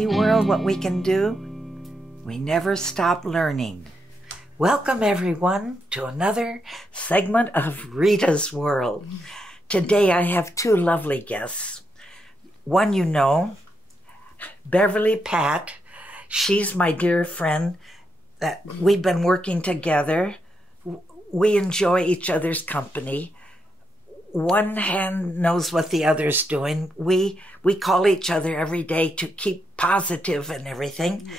See, world, what we can do? We never stop learning. Welcome, everyone, to another segment of Rita's World. Today, I have two lovely guests. One you know, Beverly Pate. She's my dear friend that we've been working together. We enjoy each other's company. One hand knows what the other's doing. We call each other every day to keep positive and everything. Yeah.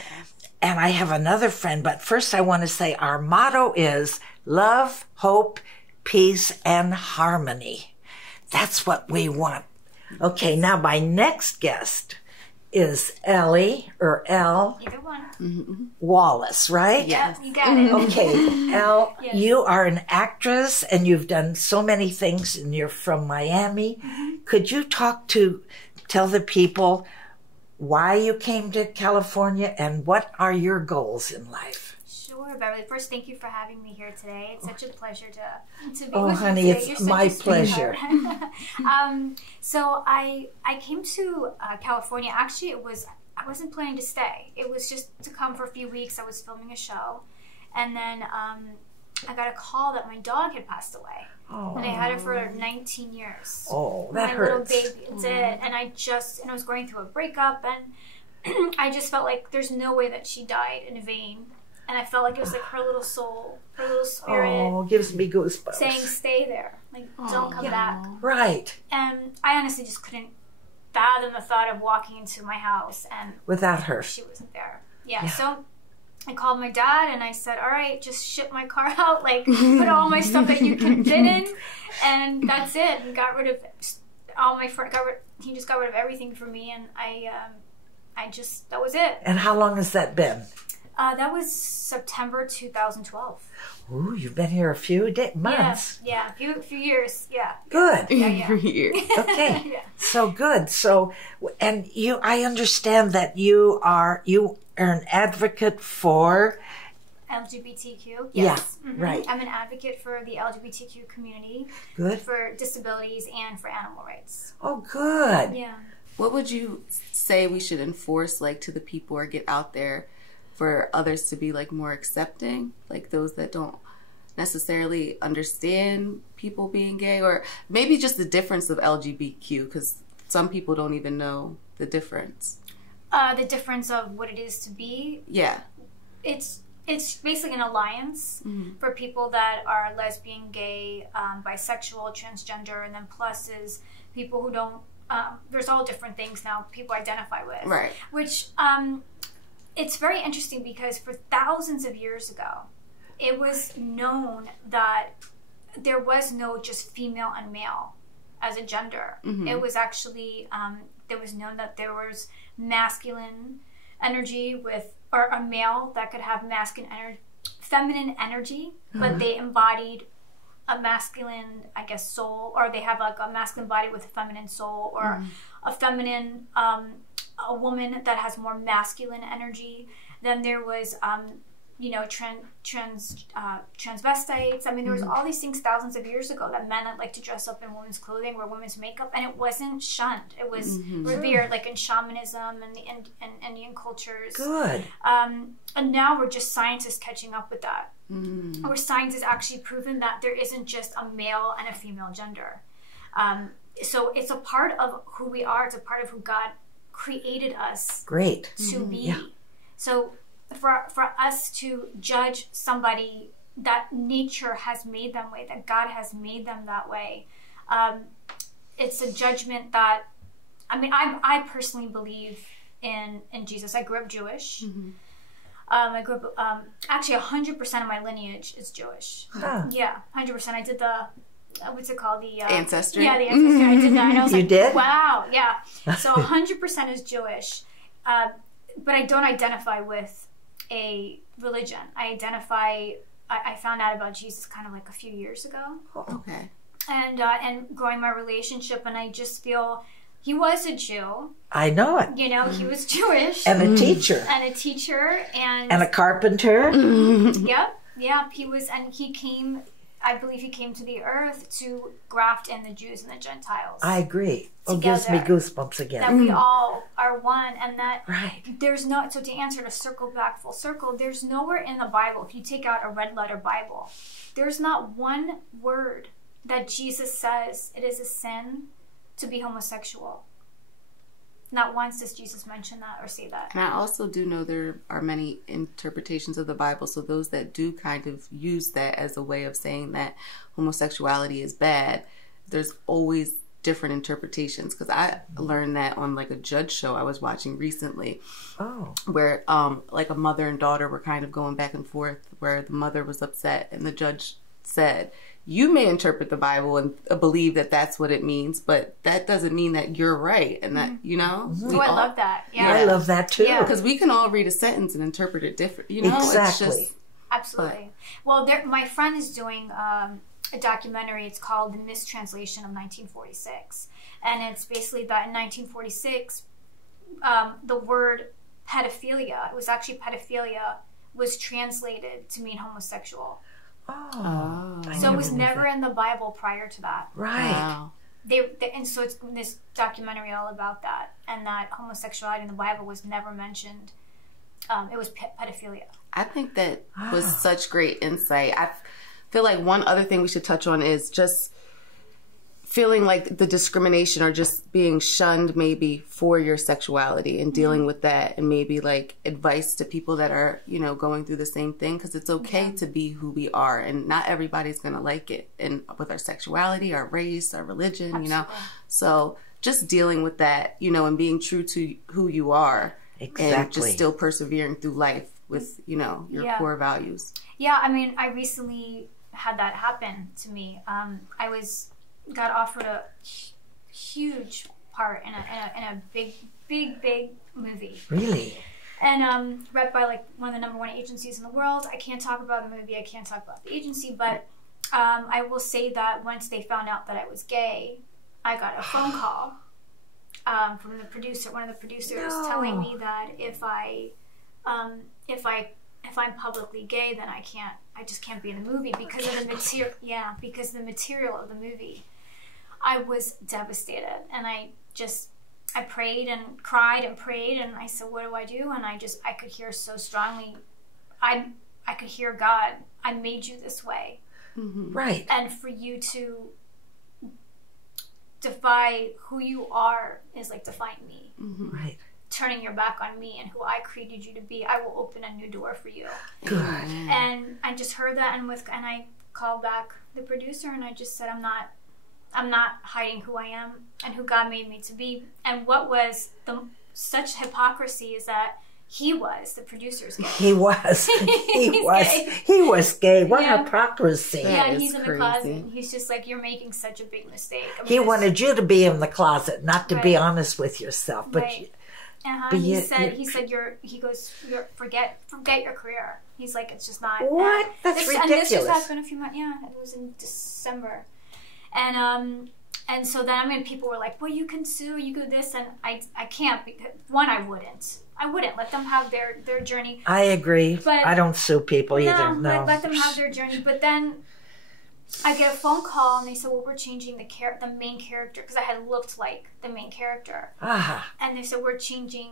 And I have another friend, but first I want to say our motto is love, hope, peace, and harmony. That's what we want. Okay, now my next guest is Elle, or Elle Wallace, right? Yes, you got it. Okay, Elle, yes. You are an actress and you've done so many things and you're from Miami. Could you tell the people why you came to California and what are your goals in life? Sure, Beverly. First, thank you for having me here today. It's such a pleasure to be with you honey, today. It's my pleasure. So I came to California. Actually, I wasn't planning to stay. It was just to come for a few weeks. I was filming a show, and then I got a call that my dog had passed away. Oh. And I had it for 19 years. Oh, that hurts. My little baby, it did. And I was going through a breakup, and I just felt like there's no way that she died in vain. And I felt like it was like her little soul, her little spirit. Oh, gives me goosebumps. Saying, stay there. Like, don't come back. Right. And I honestly just couldn't fathom the thought of walking into my house and without her. She wasn't there. Yeah. So I called my dad and I said, all right, just ship my car out. Like, put all my stuff that you can fit in. And that's it. And got rid of all my friends. He just got rid of everything for me. And that was it. And how long has that been? That was September 2012. Ooh, you've been here a few months. Yeah, a few years. Yeah. Good. Yeah. Okay. Yeah. So good. So, and I understand that you are an advocate for LGBTQ. Yes. Yeah. Right. I'm an advocate for the LGBTQ community. Good. For disabilities and for animal rights. Oh, good. Yeah. What would you say we should enforce, like, to the people or get out there for others to be, like, more accepting, like those that don't necessarily understand people being gay, or maybe just the difference of LGBTQ, because some people don't even know the difference. The difference of what it is to be? Yeah. It's basically an alliance for people that are lesbian, gay, bisexual, transgender, and then plus is people who don't, there's all different things now people identify with. Right. Which, it's very interesting because for thousands of years ago, it was known that there was no just female and male as a gender. It was actually, it was known that there was masculine energy or a male that could have feminine energy, but they embodied a masculine, I guess, soul, or they have like a masculine body with a feminine soul, or a feminine, a woman that has more masculine energy. Then there was, transvestites. I mean, there was all these things thousands of years ago that men that like to dress up in women's clothing, wear women's makeup, and it wasn't shunned. It was revered, like in shamanism and the Indian cultures. Good. And now we're just scientists catching up with that. Where science has actually proven that there isn't just a male and a female gender. So it's a part of who we are. It's a part of who God created us to be. Yeah. So for us to judge somebody that nature has made them way, that God has made them that way, it's a judgment that, I mean, I personally believe in Jesus. I grew up Jewish. I grew up, actually 100% of my lineage is Jewish. Huh. Yeah, 100%. I did the, what's it called? The Ancestry? Yeah, the Ancestry. I did that. And I was you like, did? Wow, yeah. So 100% is Jewish. But I don't identify with a religion. I found out about Jesus kind of like a few years ago. Okay. And growing my relationship, and I just feel he was a Jew. I know it. You know, he was Jewish. And a teacher. And a carpenter. Yep. Yeah, he was, and he came, I believe he came to the earth to graft in the Jews and the Gentiles. I agree. It gives me goosebumps again. That we all are are one, and that Right. there's no, so to answer, to circle back full circle, there's nowhere in the Bible, if you take out a red letter Bible, there's not one word that Jesus says it is a sin to be homosexual. Not once does Jesus mention that or say that. And I also do know there are many interpretations of the Bible, so those that do kind of use that as a way of saying that homosexuality is bad, there's always different interpretations, because I learned that on like a judge show I was watching recently. Oh. Where like a mother and daughter were kind of going back and forth, where the mother was upset and the judge said, you may interpret the Bible and believe that that's what it means, but that doesn't mean that you're right, and that, you know. Oh, I love that. Yeah, I love that too. Yeah. Because we can all read a sentence and interpret it different, you know. Exactly. It's just, absolutely. Well, my friend is doing a documentary. It's called The Mistranslation of 1946, and it's basically that in 1946, the word pedophilia, it was actually pedophilia, was translated to mean homosexual. Oh. So it was never in the Bible prior to that. Right. wow. And so it's this documentary all about that, and that homosexuality in the Bible was never mentioned. It was pedophilia. I think that was such great insight. I feel like one other thing we should touch on is just feeling like the discrimination or just being shunned maybe for your sexuality, and dealing with that, and maybe like advice to people that are, you know, going through the same thing, because it's okay to be who we are, and not everybody's going to like it, and with our sexuality, our race, our religion, Absolutely. you know. So just dealing with that, you know, and being true to who you are. Exactly. And just still persevering through life with, you know, your core values. Yeah, I mean, I recently had that happen to me. I got offered a huge part in a big movie. Really? And read by like one of the #1 agencies in the world. I can't talk about the movie. I can't talk about the agency, but I will say that once they found out that I was gay, I got a phone call from the producer, one of the producers, telling me that if I'm publicly gay, then I just can't be in the movie because of the material. Yeah, because the material of the movie. I was devastated, and I prayed and cried and prayed, and I said, what do I do? And I could hear so strongly, I could hear God, I made you this way. Mm-hmm. Right. And for you to defy who you are is like defying me. Mm-hmm. Right. Turning your back on me and who I created you to be. I will open a new door for you. Good. And I just heard that, and I called back the producer, and I just said, I'm not hiding who I am and who God made me to be. And what was such hypocrisy is that the producer's gay. He was. He was. Gay. He was gay. What Yeah. hypocrisy. Yeah, is he's in the crazy. closet. He's just like, you're making such a big mistake. I mean, He wanted you to be in the closet, not to be Right. honest with yourself. But Right. but he you- said forget your career. He's like, it's just not. What? That's And this just ridiculous. happened a few months. Yeah, it was in December, and so then people were like, well, you can sue, you do this, and I can't, because I wouldn't let them have their journey. I agree. But- I don't sue people either. No. Let them have their journey. But then I get a phone call, and they said, well, we're changing the main character, because I had looked like the main character. Ah. And they said, we're changing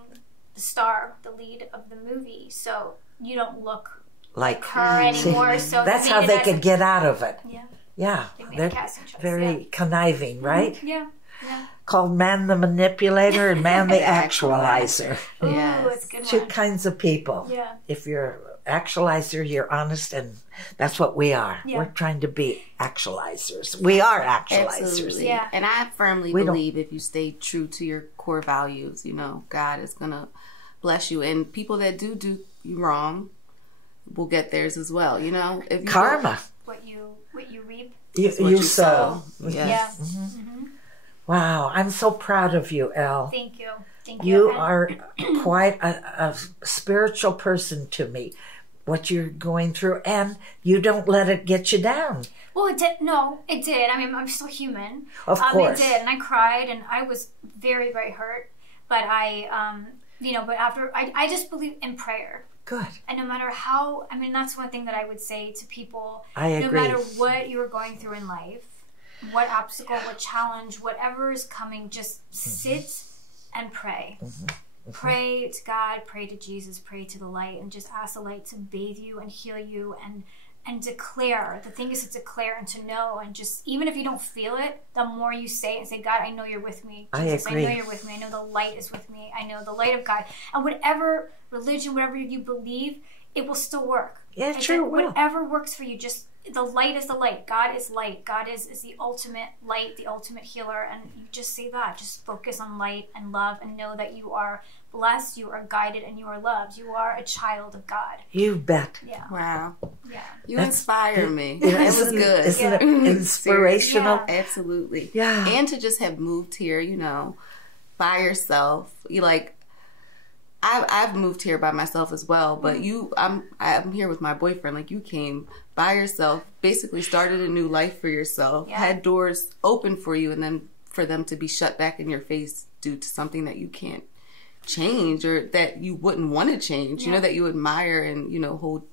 the lead of the movie, so you don't look Like her anymore. So that's they how made they it as could a- get out of it. Yeah. Yeah. They made a They're casting choice, very conniving, right? Yeah. Yeah. Called man the manipulator and man the actualizer. Yes. Ooh, it's a good Two one. kinds of people. Yeah. If you're actualizer, you're honest, and that's what we are. Yeah. We're trying to be actualizers. We are actualizers. Absolutely. Yeah. And I firmly We don't- believe if you stay true to your core values, you know, God is going to bless you. And people that do you wrong will get theirs as well, you know. If you Karma. What you reap. what You you sow. Yes. Yeah. Wow. I'm so proud of you, Elle. Thank you. You And- are quite a spiritual person to me. What you're going through, and you don't let it get you down. Well, it did. No, it did. I mean, I'm still human. Of course. It did, and I cried, and I was very, very hurt. But but after, I just believe in prayer. Good. And no matter how, I mean, that's one thing that I would say to people. I agree. No matter what you're going through in life, what obstacle, what challenge, whatever is coming, just sit and pray. Pray to God, pray to Jesus, pray to the light, and just ask the light to bathe you and heal you and declare. The thing is to declare and to know, and just, even if you don't feel it, the more you say it and say, God, I know you're with me. Jesus, I agree. I know you're with me. I know the light is with me. I know the light of God. And whatever religion, whatever you believe, it will still work. Yeah, It's sure like, will. whatever works for you, just, the light is the light. God is light. God is the ultimate light, the ultimate healer. And you just say that. Just focus on light and love, and know that you are blessed, you are guided, and you are loved. You are a child of God. You bet. Yeah. Wow. Yeah. You inspire me. It It was isn't- good. Isn't it inspirational? Yeah. Absolutely. Yeah. And to just have moved here, you know, by yourself. You like, I've moved here by myself as well, but I'm here with my boyfriend. Like, you came by yourself, basically started a new life for yourself, had doors open for you, and then for them to be shut back in your face due to something that you can't change, or that you wouldn't want to change, you know, that you admire and, you know, hold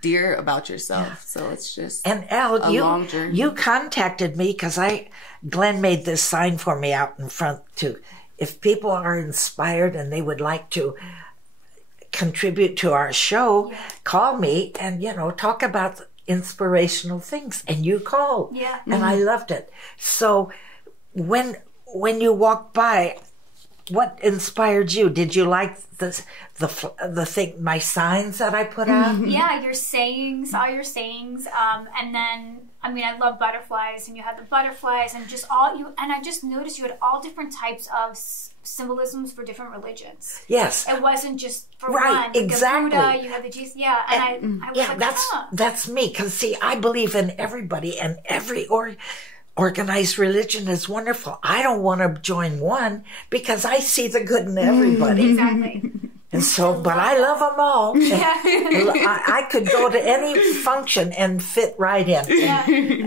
dear about yourself. So it's just And Elle, a long journey. you contacted me because Glenn made this sign for me out in front too. If people are inspired and they would like to contribute to our show, call me and, you know, talk about inspirational things. And you called. Yeah. And I loved it. So when you walked by, what inspired you? Did you like the thing, my signs that I put out? Yeah, your sayings, all your sayings. And then, I mean, I love butterflies, and you had the butterflies, and just and I just noticed you had all different types of symbolisms for different religions. Yes. It wasn't just for Right, one. exactly. The Buddha, you had the Jesus, and I was Yeah, like, that's me. Because see, I believe in everybody, and every organized religion is wonderful. I don't want to join one because I see the good in everybody. Exactly. And so, but I love them all. I could go to any function and fit right in,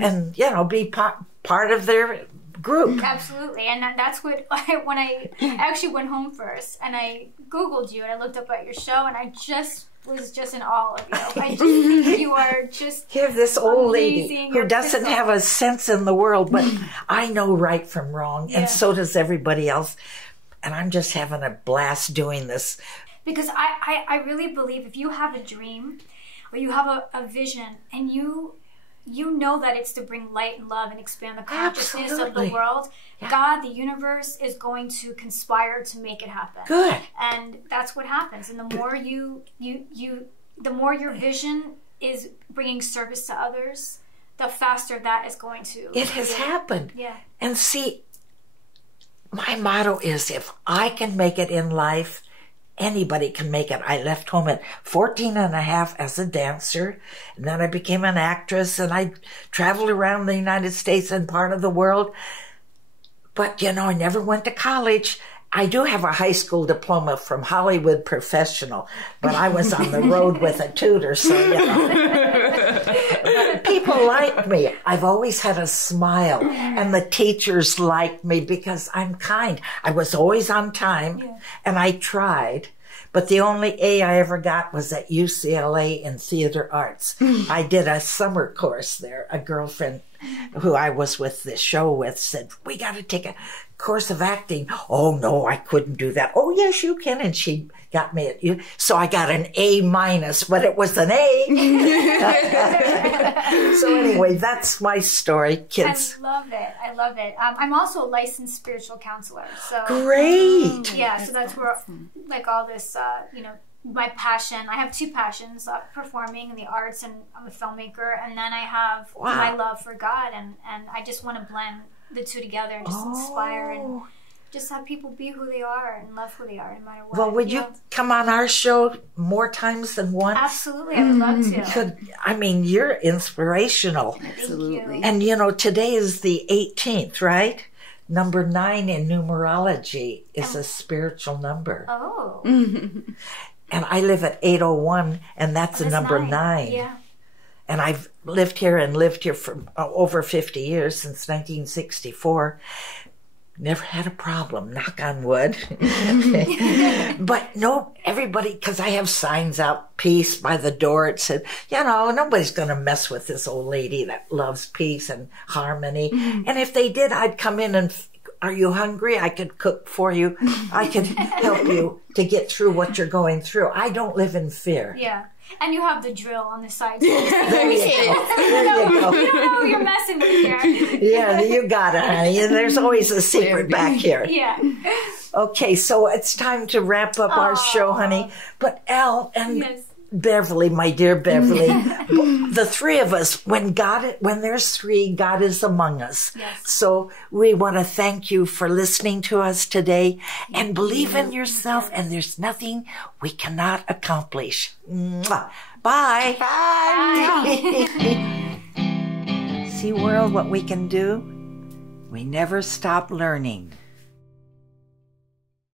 and you know, be part of their group. Absolutely. And that's what, when I actually went home first and I Googled you and I looked up at your show, and I was just in awe of you. I just think you are just Here's this old lady amazing. who You're doesn't crystal. have a sense in the world, but I know right from wrong, and so does everybody else. And I'm just having a blast doing this. Because I really believe if you have a dream or you have a vision, and you know that it's to bring light and love and expand the consciousness of Absolutely. the world, God, the universe, is going to conspire to make it happen. Good. And that's what happens. And the more the more your vision is bringing service to others, the faster that is going to. It has happened. Yeah. And see, my motto is, if I can make it in life, anybody can make it. I left home at 14 and a half as a dancer, and then I became an actress, and I traveled around the United States and part of the world. But, you know, I never went to college. I do have a high school diploma from Hollywood Professional, but I was on the road with a tutor, so, you know. But people like me. I've always had a smile, and the teachers like me because I'm kind. I was always on time, and I tried. But the only A I ever got was at UCLA in theater arts. I did a summer course there. A girlfriend who I was with the show with said, we got to take a course of acting. Oh, no, I couldn't do that. Oh, yes, you can. And she got me at you. So I got an A minus, but it was an A. So anyway, that's my story, kids. I love it. I love it. I'm also a licensed spiritual counselor. So Great. yeah, so that's where like all this, you know, my passion. I have two passions: performing in the arts, and I'm a filmmaker. And then I have my love for God, and I just want to blend the two together and just inspire and just have people be who they are and love who they are, no matter what. Well, would you come on our show more times than once? Absolutely, I would love to. I mean, you're inspirational. Absolutely. Thank you. And, you know, today is the 18th, right? Number 9 in numerology is a spiritual number. Oh, And I live at 801, and that's a number 9. Yeah. And I've lived here for over 50 years, since 1964. Never had a problem, knock on wood. But no, everybody, because I have signs out, peace by the door. It said, you know, nobody's going to mess with this old lady that loves peace and harmony. And if they did, I'd come in and Are you hungry? I could cook for you. I can help you to get through what you're going through. I don't live in fear. Yeah. And you have the drill on the side. So There you go. There you go. you don't know who you're messing with here. Yeah, you got it, honey. And there's always a secret back here. Yeah. Okay, so it's time to wrap up our show, honey. But Elle and Yes. Beverly, my dear Beverly, the three of us, when there's three, God is among us. Yes. So we want to thank you for listening to us today and believe in yourself, and there's nothing we cannot accomplish. Mwah. Bye. Bye. See, world, what we can do? We never stop learning.